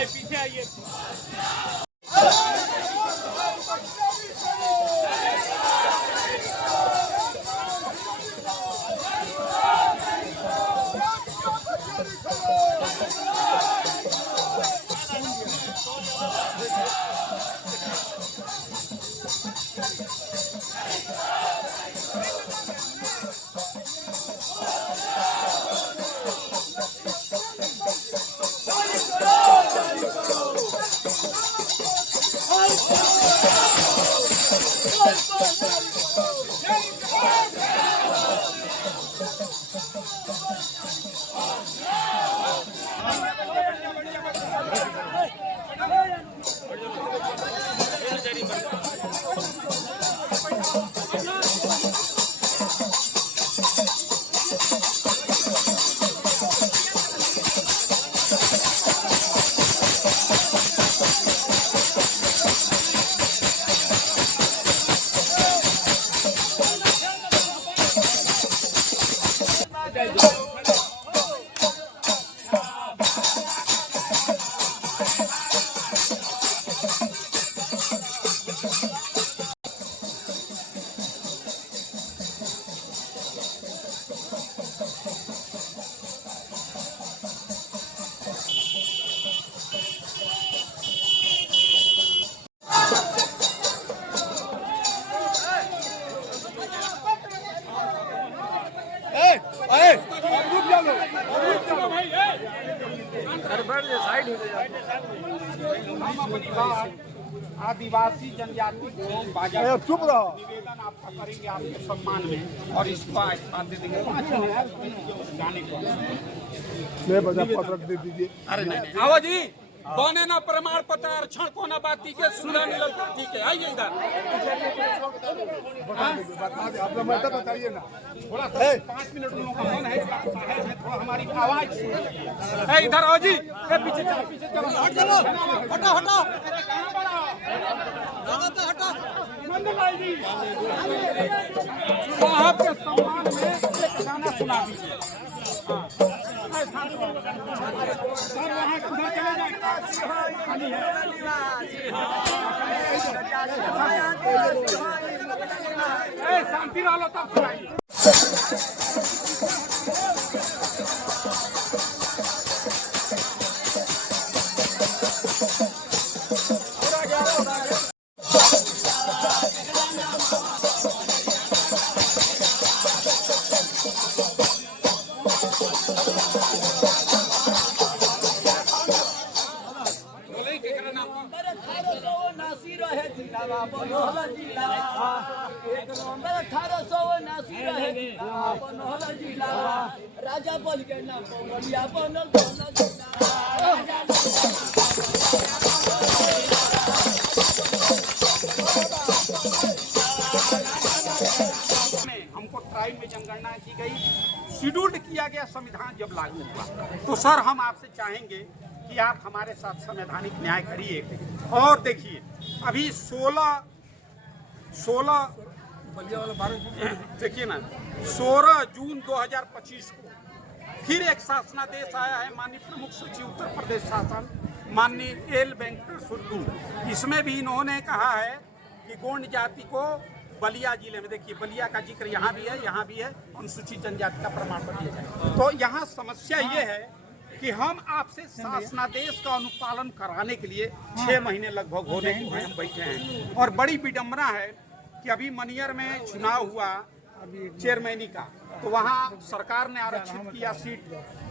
भाई पीछे आइए। आदिवासी जनजाति चुप रहो। निवेदन आपका करेंगे आपके सम्मान में और इसको आशीर्वाद दे देंगे 5 मिनट जाने को। पत्र दे दीजिए। अरे नहीं आओ जी, बने ना प्रमाण पत्र आरक्षण को ना बाती के सुधा मिलल ठीक है। आइए इधर अपना मतलब बताइए ना। थोड़ा 5 मिनट लोगों का मन है, थोड़ा हमारी आवाज सुनिए। इधर आओ जी, पीछे चलो पीछे चलो, हट चलो, हटो हटो, मंदलाल जी साहब के सम्मान में एक गाना सुना दीजिए। सर वहाँ उधर चले जाए, शांति रहो तब सुनाइए। राजा बोल के ना बोलिया बनल हमको ट्राइब में जनगणना की गई, शेड्यूल्ड किया गया संविधान जब लागू हुआ, तो सर हम आपसे चाहेंगे कि आप हमारे साथ संवैधानिक न्याय करिए। और देखिए अभी 16 देखिए ना 16 जून 2025 को फिर एक शासनादेश आया है माननीय प्रमुख सचिव उत्तर प्रदेश शासन माननीय एल वेंकटेश्वर सुड्डू। इसमें भी इन्होंने कहा है कि गोंड जाति को बलिया जिले में, देखिए बलिया का जिक्र यहाँ भी है, अनुसूचित जनजाति का प्रमाण पत्र दिया जाए। तो यहाँ समस्या ये है कि हम आपसे शासनादेश का अनुपालन कराने के लिए 6 महीने लगभग होने को हम बैठे हैं। और बड़ी विडंबना है कि अभी मनियर में चुनाव हुआ चेयरमैनी का, तो वहाँ सरकार ने आरक्षित किया सीट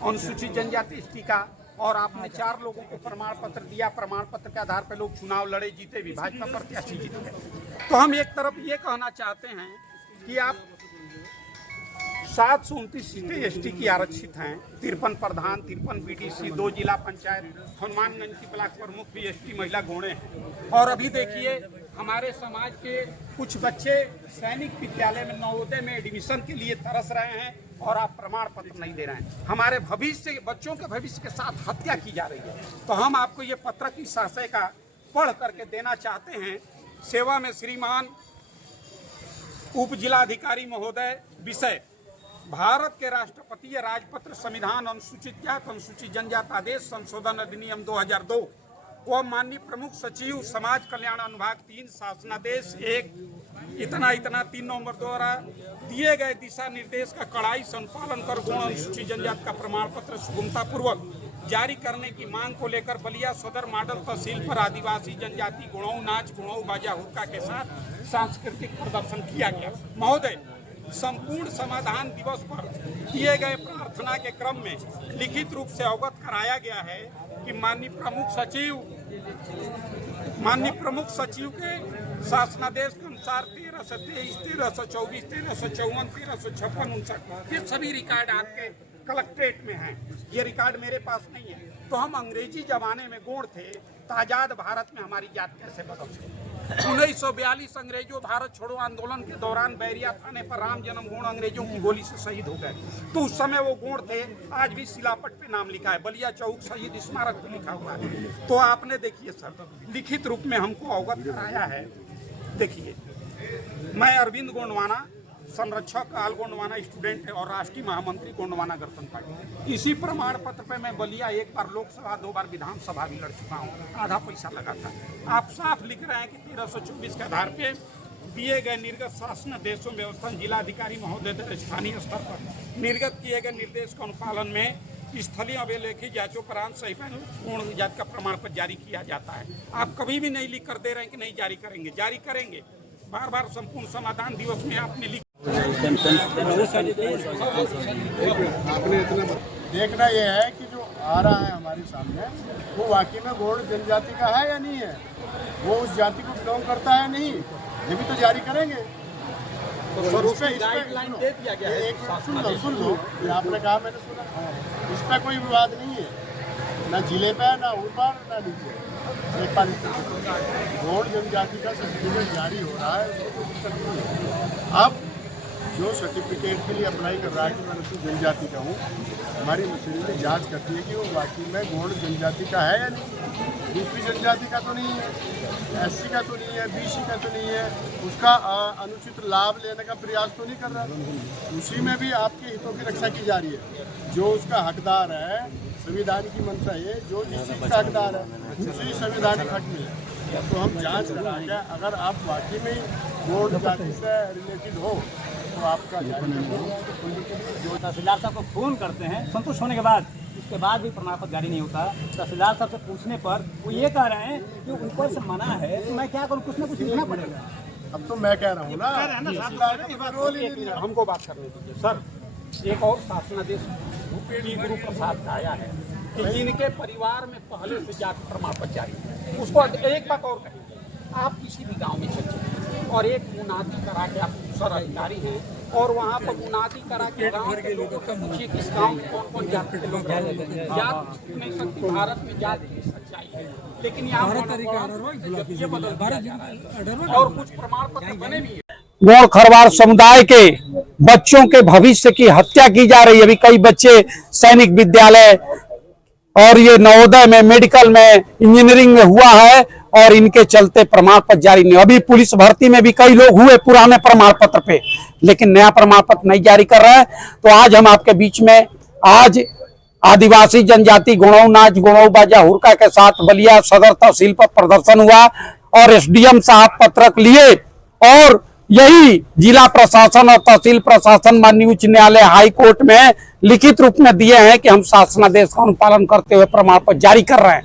अनुसूचित जनजाति एसटी का, और आपने 4 लोगों को प्रमाण पत्र दिया। प्रमाण पत्र के आधार पर लोग चुनाव लड़े, जीते भी, भाजपा प्रत्याशी जीते। तो हम एक तरफ ये कहना चाहते हैं कि आप 729 सीटें एसटी की आरक्षित हैं, 53 प्रधान, 53 बीडीसी, 2 जिला पंचायत, हनुमानगंज की ब्लॉक प्रमुख भी एसटी महिला गोणे हैं। और अभी देखिए हमारे समाज के कुछ बच्चे सैनिक विद्यालय में नवोदय में एडमिशन के लिए तरस रहे हैं और आप प्रमाण पत्र नहीं दे रहे हैं। हमारे भविष्य, बच्चों के भविष्य के साथ हत्या की जा रही है। तो हम आपको ये पत्र की संशय का पढ़ करके देना चाहते हैं। सेवा में श्रीमान उप जिलाधिकारी महोदय, विषय भारत के राष्ट्रपति राजपत्र संविधान अनुसूचित जाति अनुसूचित जनजाति आदेश संशोधन अधिनियम 2002 व माननीय प्रमुख सचिव समाज कल्याण अनुभाग 3 शासनादेश 1 इतना 3 नवंबर द्वारा दिए गए दिशा निर्देश का कड़ाई से अनुपालन कर गौण अनुसूचित जनजाति का प्रमाण पत्र सुगमता पूर्वक जारी करने की मांग को लेकर बलिया सदर मॉडल तहसील पर आदिवासी जनजाति गुणों नाच गुणों बाजा हुक्का के साथ सांस्कृतिक प्रदर्शन किया गया। महोदय, संपूर्ण समाधान दिवस पर किए गए प्रार्थना के क्रम में लिखित रूप से अवगत कराया गया है कि माननीय प्रमुख सचिव के शासनादेश के अनुसार 13 से 23, 13 से 24, 13 से 54, 13 से 56, 59 ये सभी रिकॉर्ड आपके कलेक्ट्रेट में हैं। ये रिकॉर्ड मेरे पास नहीं है। तो हम अंग्रेजी जमाने में गौण थे तो आजाद भारत में हमारी जात कैसे बदल सकती? 1942 अंग्रेजों भारत छोड़ो आंदोलन के दौरान बैरिया थाने पर राम जन्म गौण अंग्रेजों की गोली से शहीद हो गए। तो उस समय वो गौण थे। आज भी शिलापट पे नाम लिखा है, बलिया चौक शहीद स्मारक पे लिखा हुआ है। तो आपने देखिए सर, लिखित रूप में हमको अवगत कराया है। देखिए, मैं अरविंद गोंडवाना, संरक्षक आल गोंडवाना स्टूडेंट है और राष्ट्रीय महामंत्री गोंडवाना गणतंत्र पार्टी। इसी प्रमाण पत्र पे मैं बलिया 1 बार लोकसभा 2 बार विधानसभा भी लड़ चुका हूँ। आधा पैसा लगा था। आप साफ लिख रहे हैं कि 1324 के आधार पे दिए गए निर्गत शासन आदेशों व्यवस्था जिलाधिकारी महोदय द्वारा स्थानीय स्तर पर निर्गत किए गए निर्देश के अनुपालन में स्थलीय अभिलेखी जांचोपरांत सही पूर्ण जाति का प्रमाण पत्र जारी किया जाता है। आप कभी भी नहीं लिख कर दे रहे हैं कि नहीं जारी करेंगे, जारी करेंगे। बार बार संपूर्ण समाधान दिवस में आपने लिखा। देखना यह है कि जो आ रहा है हमारे सामने वो वाकई में गौड़ जनजाति का है या नहीं है, वो उस जाति को बिलोंग करता है नहीं, ये भी तो जारी करेंगे। तो सर उस पे गाइडलाइन दे दिया गया है। सुन लो, ये आपने कहा, मैंने सुना। इस पर कोई विवाद नहीं है, ना जिले पे, ना ऊपर, ना नीचे। गौड़ जनजाति का सर्टिफिकेट जारी हो रहा है, उसको कोई दिक्कत नहीं है। अब जो सर्टिफिकेट के लिए अप्लाई कर रहा है कि मैं अनुसूचित जनजाति का हूँ, हमारी मशीनरी जांच करती है कि वो वाकई में गौड़ जनजाति का है या नहीं। दूसरी जनजाति का तो नहीं है, SC का तो नहीं है, BC का तो नहीं है, उसका अनुचित लाभ लेने का प्रयास तो नहीं कर रहा। उसी में भी आपके हितों की रक्षा की जा रही है। जो उसका हकदार है, संविधान की मंशा है, जो जिस चीज़ का हकदार है उसी संविधानिक हक मिले। तो हम जाँच करा के अगर आप वाकई में गौड़ जाति से रिलेटेड हो तो आपका जो तहसीलदार साहब को फोन करते हैं संतुष्ट होने के बाद, उसके बाद भी प्रमाण पत्र जारी नहीं होता। तहसीलदार साहब से पूछने पर वो ये कह रहे हैं कि ऊपर से मना है, तो मैं क्या करूँ, कुछ ना कुछ लिखना पड़ेगा। अब तो मैं कह रहा हूँ ना, रोल ही नहीं दिया। हमको बात करने दीजिए सर। एक और शासनादेश की गुरु प्रसाद का आया है कि जिनके परिवार में पहले से जाति प्रमाण पत्र जारी है, उसको एक बात और कहेंगे, आप किसी भी गांव में चल और एक मुनादी करा के, आप सर अधिकारी हैं और वहाँ पर मुनादी करा के गांव के लोगों को पूछिए कि इस गांव में कौन कौन जाति के लोग रहते हैं। जाति नहीं सकती, भारत में जाति की सच्चाई है, लेकिन यहाँ ये बदल और कुछ प्रमाण पत्र बने भी है। गौड़ खरवार समुदाय के बच्चों के भविष्य की हत्या की जा रही है। अभी कई बच्चे सैनिक विद्यालय और ये नवोदय में, मेडिकल में, इंजीनियरिंग में हुआ है और इनके चलते प्रमाण पत्र जारी नहीं। अभी पुलिस भर्ती में भी कई लोग हुए पुराने प्रमाण पत्र पे, लेकिन नया प्रमाण पत्र नहीं जारी कर रहा है। तो आज हम आपके बीच में, आज आदिवासी जनजाति गुणों नाच गुणों बाजा हुरका के साथ बलिया सदर तहसील पर प्रदर्शन हुआ और SDM साहब पत्रक लिए और यही जिला प्रशासन और तहसील प्रशासन माननीय उच्च न्यायालय हाई कोर्ट में लिखित रूप में दिए हैं कि हम शासनादेश का अनुपालन करते हुए प्रमाण पत्र जारी कर रहे हैं।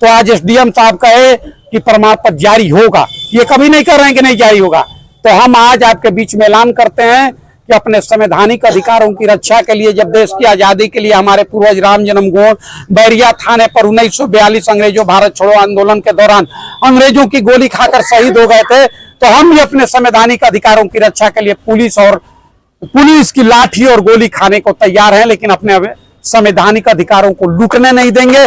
तो आज SDM साहब कहे कि प्रमाण पत्र जारी होगा, ये कभी नहीं कर रहे हैं कि नहीं जारी होगा। तो हम आज आपके बीच में ऐलान करते हैं कि अपने संवैधानिक अधिकारों की रक्षा के लिए, जब देश की आजादी के लिए हमारे पूर्वज राम जन्म गौड़ बैरिया थाने पर 1942 अंग्रेजों भारत छोड़ो आंदोलन के दौरान अंग्रेजों की गोली खाकर शहीद हो गए थे, तो हम भी अपने संवैधानिक अधिकारों की रक्षा के लिए पुलिस की लाठी और गोली खाने को तैयार हैं, लेकिन अपने संवैधानिक अधिकारों को लूटने नहीं देंगे।